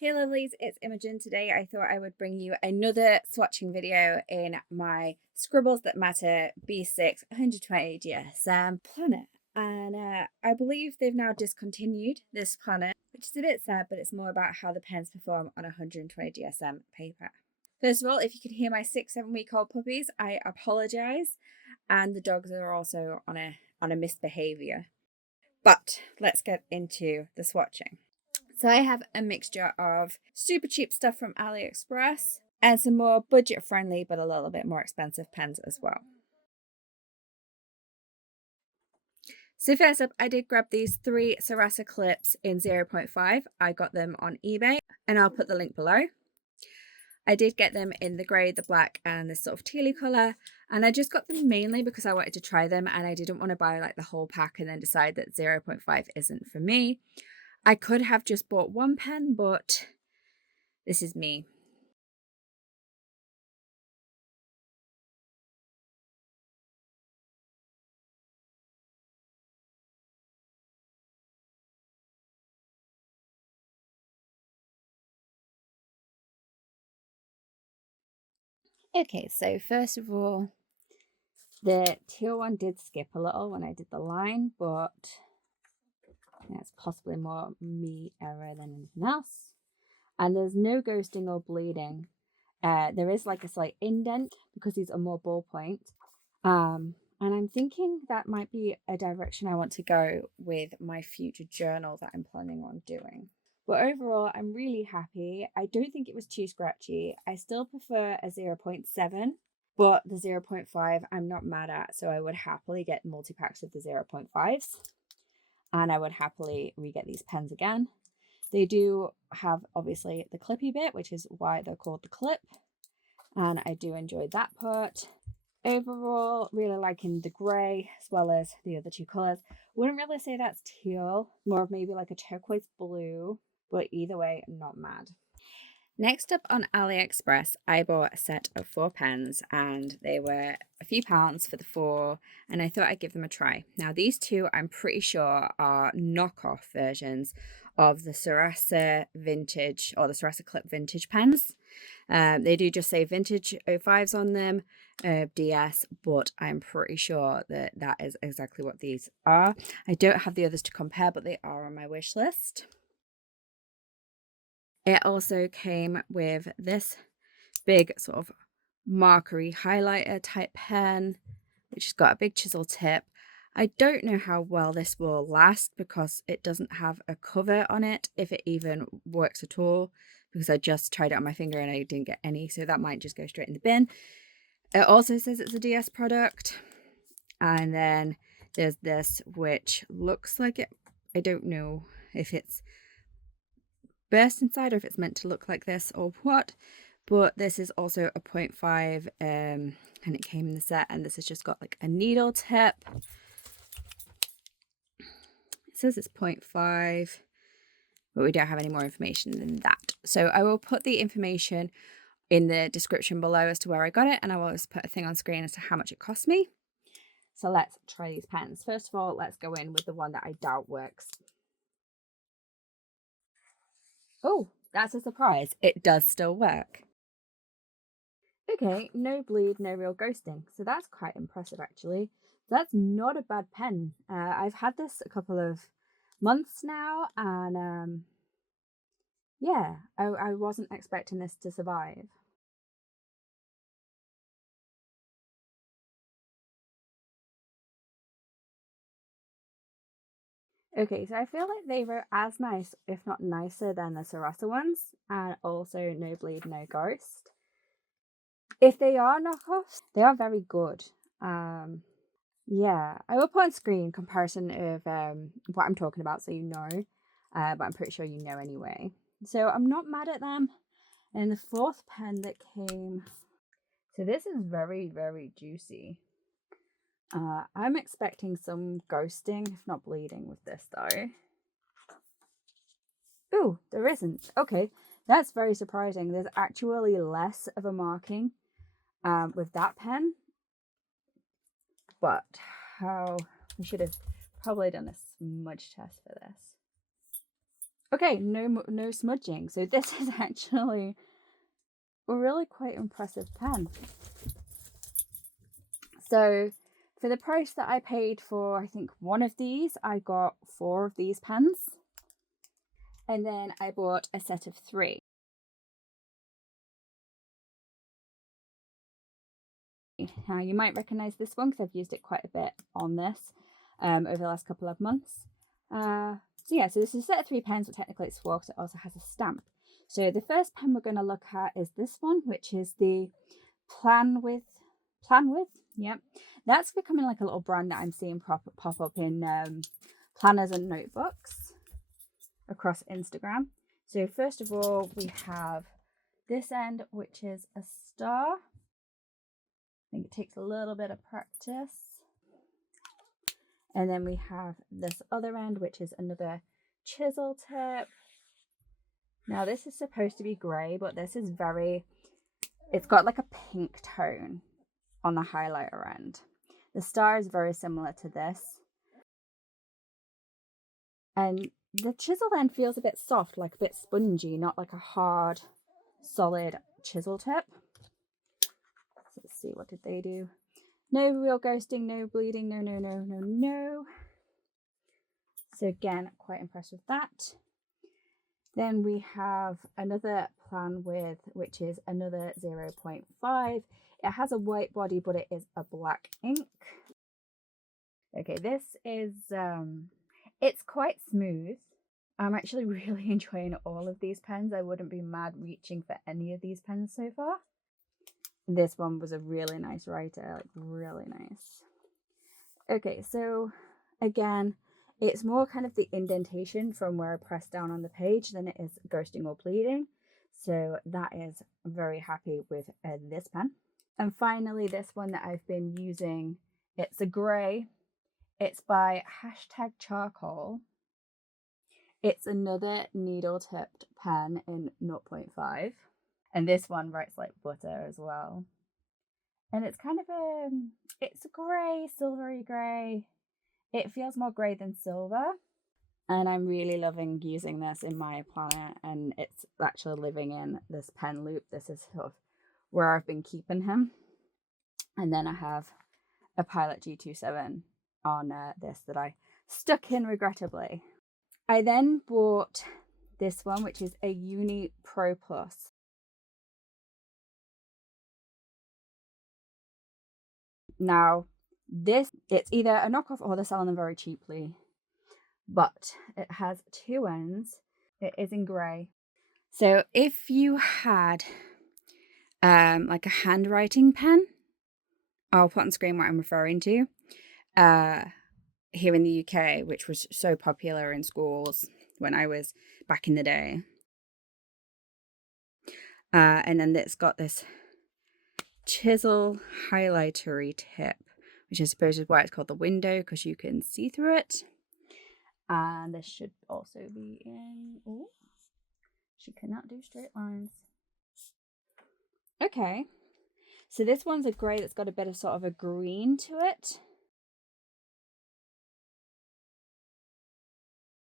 Hey lovelies, it's Imogen. Today I thought I would bring you another swatching video in my Scribbles That Matter B6 120 GSM planner. And I believe they've now discontinued this planner, which is a bit sad, but it's more about how the pens perform on 120 GSM paper. First of all, if you could hear my 6-7-week-old puppies, I apologise. And the dogs are also on a misbehaviour. But let's get into the swatching. So I have a mixture of super cheap stuff from AliExpress and some more budget friendly but a little bit more expensive pens as well. So first up, I did grab these 3 Sarasa clips in 0.5. I got them on eBay and I'll put the link below. I did get them in the grey, the black and this sort of tealy colour, and I just got them mainly because I wanted to try them and I didn't want to buy like the whole pack and then decide that 0.5 isn't for me. I could have just bought one pen, but this is me. Okay, so first of all, the teal one did skip a little when I did the line, but that's possibly more me error than anything else. And there's no ghosting or bleeding. There is like a slight indent because these are more ballpoint. And I'm thinking that might be a direction I want to go with my future journal that I'm planning on doing. But overall, I'm really happy. I don't think it was too scratchy. I still prefer a 0.7, but the 0.5 I'm not mad at. So I would happily get multi-packs of the 0.5s. And I would happily re-get these pens again. They do have, obviously, the clippy bit, which is why they're called the clip. And I do enjoy that part. Overall, really liking the grey as well as the other two colours. Wouldn't really say that's teal, more of maybe like a turquoise blue, but either way, I'm not mad. Next up on AliExpress, I bought a set of 4 pens and they were a few pounds for the 4 and I thought I'd give them a try. Now these two I'm pretty sure are knockoff versions of the Sarasa vintage or the Sarasa Clip vintage pens. They do just say vintage 05s on them, DS, but I'm pretty sure that that is exactly what these are. I don't have the others to compare, but they are on my wish list. It also came with this big sort of markery highlighter type pen, which has got a big chisel tip. I don't know how well this will last because it doesn't have a cover on it, if it even works at all, because I just tried it on my finger and I didn't get any, so that might just go straight in the bin. It also says it's a DS product. And then there's this, which looks like it. I don't know if it's burst inside or if it's meant to look like this or what, but this is also a 0.5 and it came in the set, and this has just got like a needle tip. It says it's 0.5, but we don't have any more information than that, so I will put the information in the description below as to where I got it, and I will always put a thing on screen as to how much it cost me. So let's try these pens. First of all, let's go in with the one that I doubt works. Oh, that's a surprise. It does still work. Okay, no bleed, no real ghosting. So that's quite impressive, actually. That's not a bad pen. I've had this a couple of months now, and yeah, I wasn't expecting this to survive. Okay, so I feel like they were as nice, if not nicer, than the Sarasa ones, and also no bleed, no ghost. If they are knockoffs, they are very good. Yeah, I will put on screen comparison of what I'm talking about so you know, but I'm pretty sure you know anyway. So I'm not mad at them. And the 4th pen that came, so this is very, very juicy. I'm expecting some ghosting, if not bleeding, with this though. Ooh, there isn't. Okay, that's very surprising. There's actually less of a marking with that pen. But how we should have probably done a smudge test for this. Okay, no smudging. So this is actually a really quite impressive pen. So for the price that I paid for, I think one of these, I got 4 of these pens. And then I bought a set of 3. Now you might recognize this one because I've used it quite a bit on this over the last couple of months. So yeah, so this is a set of 3 pens, but technically it's 4 because it also has a stamp. So the first pen we're going to look at is this one, which is the PlanWith. Yep. That's becoming like a little brand that I'm seeing pop up in planners and notebooks across Instagram. So first of all, we have this end, which is a star. I think it takes a little bit of practice. And then we have this other end, which is another chisel tip. Now this is supposed to be grey, but this is it's got like a pink tone on the highlighter end. The star is very similar to this. And the chisel end feels a bit soft, like a bit spongy, not like a hard, solid chisel tip. So let's see, what did they do? No real ghosting, no bleeding, no. So again, quite impressed with that. Then we have another PlanWith, which is another 0.5. It has a white body, but it is a black ink. Okay, this is, it's quite smooth. I'm actually really enjoying all of these pens. I wouldn't be mad reaching for any of these pens so far. This one was a really nice writer, like really nice. Okay, so again, it's more kind of the indentation from where I press down on the page than it is ghosting or bleeding. So that is very happy with this pen. And finally, this one that I've been using, it's a grey. It's by #charcoal. It's another needle tipped pen in 0.5. And this one writes like butter as well. And it's kind of it's grey, silvery grey. It feels more grey than silver. And I'm really loving using this in my planner, and it's actually living in this pen loop. This is sort of where I've been keeping him. And then I have a Pilot G27 on this that I stuck in regrettably. I then bought this one, which is a Uni Propus. Now, it's either a knockoff or they're selling them very cheaply, but it has 2 ends. It is in grey. So if you had like a handwriting pen, I'll put on screen what I'm referring to, here in the UK, which was so popular in schools when I was back in the day. And then it's got this chisel highlightery tip, which I suppose is why it's called the window, because you can see through it. And this should also be in, oh, she cannot do straight lines. Okay, so this one's a grey that's got a bit of sort of a green to it.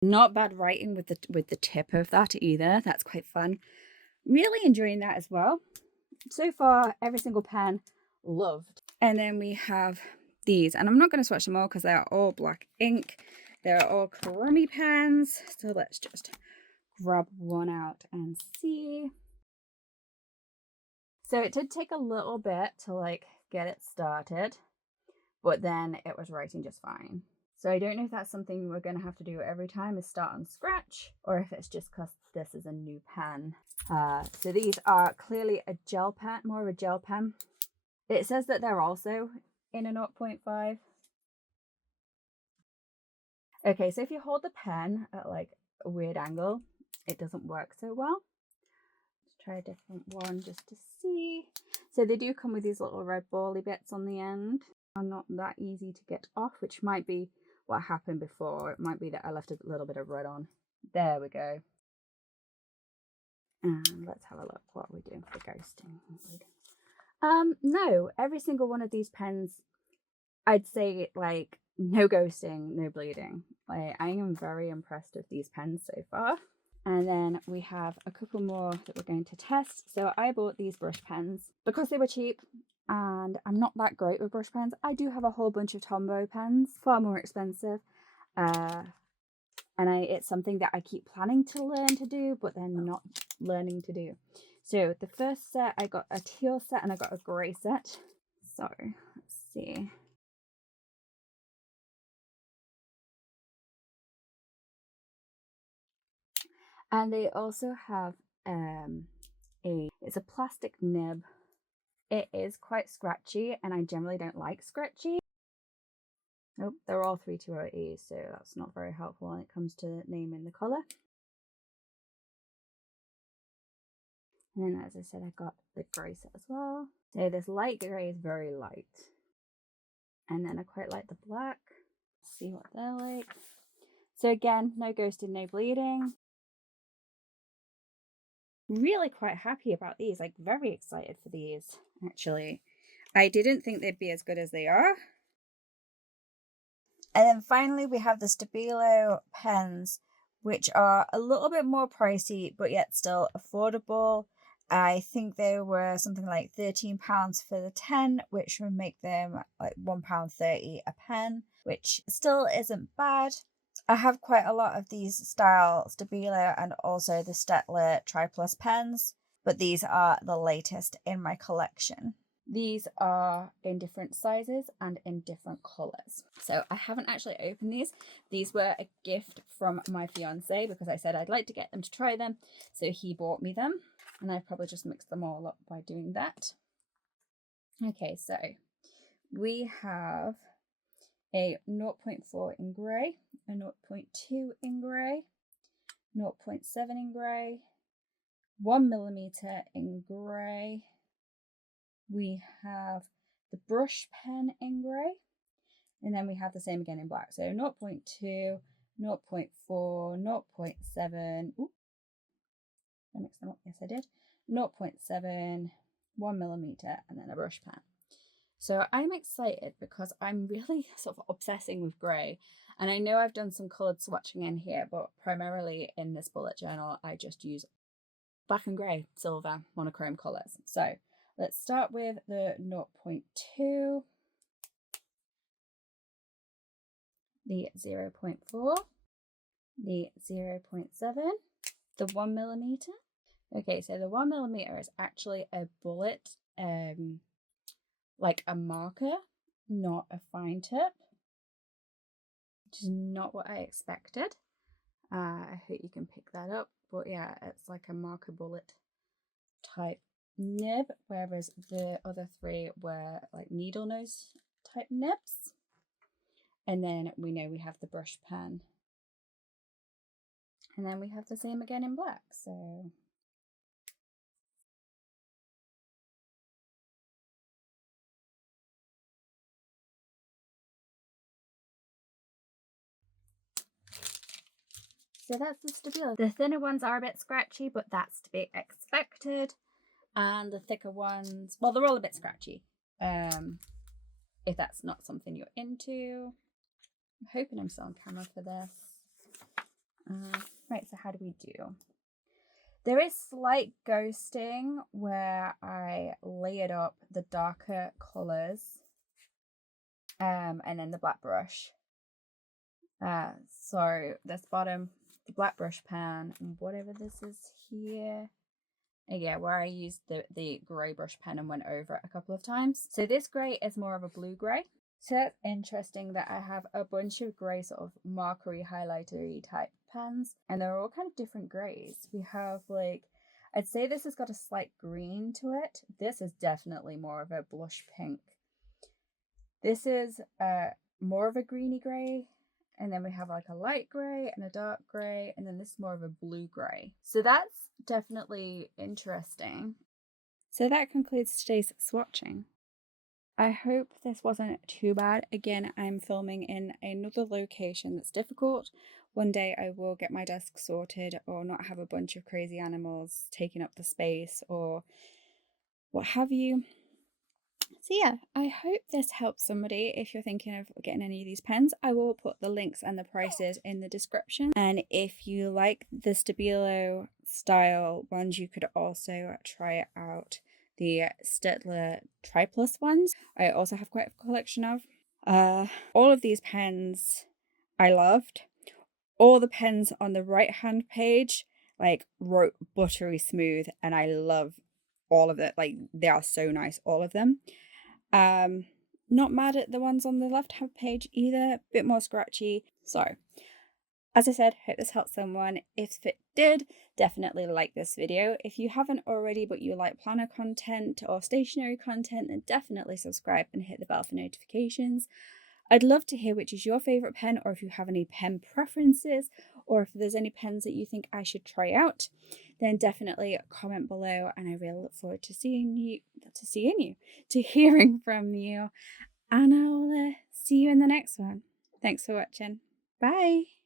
Not bad writing with the tip of that either. That's quite fun. Really enjoying that as well. So far, every single pen loved. And then we have these, and I'm not going to swatch them all because they are all black ink. They're all Kuromi pens. So let's just grab one out and see. So it did take a little bit to like get it started, but then it was writing just fine. So I don't know if that's something we're going to have to do every time, is start on scratch, or if it's just because this is a new pen. So these are clearly a gel pen, more of a gel pen. It says that they're also in a 0.5. Okay, so if you hold the pen at like a weird angle, it doesn't work so well. Let's try a different one just to see. So they do come with these little red bally bits on the end. Are not that easy to get off, which might be what happened before. It might be that I left a little bit of red on. There we go. And let's have a look what we're doing for ghosting. No, every single one of these pens, I'd say like no ghosting, no bleeding. Like I am very impressed with these pens so far. And then we have a couple more that we're going to test. So I bought these brush pens because they were cheap, and I'm not that great with brush pens. I do have a whole bunch of Tombow pens, far more expensive. And it's something that I keep planning to learn to do, but then not learning to do. So the first set, I got a teal set and I got a grey set. So let's see. And they also have it's a plastic nib. It is quite scratchy, and I generally don't like scratchy. Nope, they're all 320E, so that's not very helpful when it comes to naming the colour. And then, as I said, I got the grey set as well. So this light grey is very light. And then I quite like the black. Let's see what they're like. So again, no ghosting, no bleeding. Really quite happy about these, like very excited for these, actually. I didn't think they'd be as good as they are. And then finally we have the Stabilo pens, which are a little bit more pricey, but yet still affordable. I think they were something like £13 for the 10, which would make them like £1.30 a pen, which still isn't bad. I have quite a lot of these style Stabilo and also the Stettler Tri-Plus pens, but these are the latest in my collection. These are in different sizes and in different colours. So I haven't actually opened these. These were a gift from my fiance because I said I'd like to get them to try them. So he bought me them, and I probably just mixed them all up by doing that. Okay, so we have a 0.4 in grey, a 0.2 in grey, 0.7 in grey, 1mm in grey. We have the brush pen in grey, and then we have the same again in black. So 0.2, 0.4, 0.7. Ooh, I mixed them up. Yes, I did. 0.7, 1mm, and then a brush pen. So I'm excited because I'm really sort of obsessing with grey. And I know I've done some coloured swatching in here, but primarily in this bullet journal, I just use black and grey, silver, monochrome colours. So let's start with the 0.2, the 0.4, the 0.7, the 1mm. Okay, so the 1mm is actually a bullet, like a marker, not a fine tip, which is not what I expected. I hope you can pick that up, but yeah, it's like a marker bullet type nib, whereas the other three were like needle nose type nibs. And then we know we have the brush pen, and then we have the same again in black. So that's the Stabilo. The thinner ones are a bit scratchy, but that's to be expected. And the thicker ones, well, they're all a bit scratchy. If that's not something you're into. I'm hoping I'm still on camera for this. Right, so how do we do? There is slight ghosting where I layered up the darker colours and then the black brush. So this bottom, the black brush pen, and whatever this is here. Yeah, where I used the grey brush pen and went over it a couple of times. So this grey is more of a blue grey. So that's interesting that I have a bunch of grey sort of markery, highlightery type pens, and they're all kind of different greys. We have like, I'd say this has got a slight green to it. This is definitely more of a blush pink. This is more of a greeny grey. And then we have like a light grey and a dark grey, and then this is more of a blue grey. So that's definitely interesting. So that concludes today's swatching. I hope this wasn't too bad. Again, I'm filming in another location that's difficult. One day I will get my desk sorted or not have a bunch of crazy animals taking up the space or what have you. So yeah, I hope this helps somebody if you're thinking of getting any of these pens. I will put the links and the prices in the description. And if you like the Stabilo style ones, you could also try out the Staedtler Triplus ones. I also have quite a collection of. All of these pens I loved. All the pens on the right hand page like wrote buttery smooth, and I love all of it. Like they are so nice, all of them. Not mad at the ones on the left hand page either, a bit more scratchy. So as I said, hope this helps someone. If it did, definitely like this video. If you haven't already but you like planner content or stationery content, then definitely subscribe and hit the bell for notifications. I'd love to hear which is your favourite pen, or if you have any pen preferences, or if there's any pens that you think I should try out, then definitely comment below, and I really look forward to hearing from you, and I'll see you in the next one. Thanks for watching. Bye.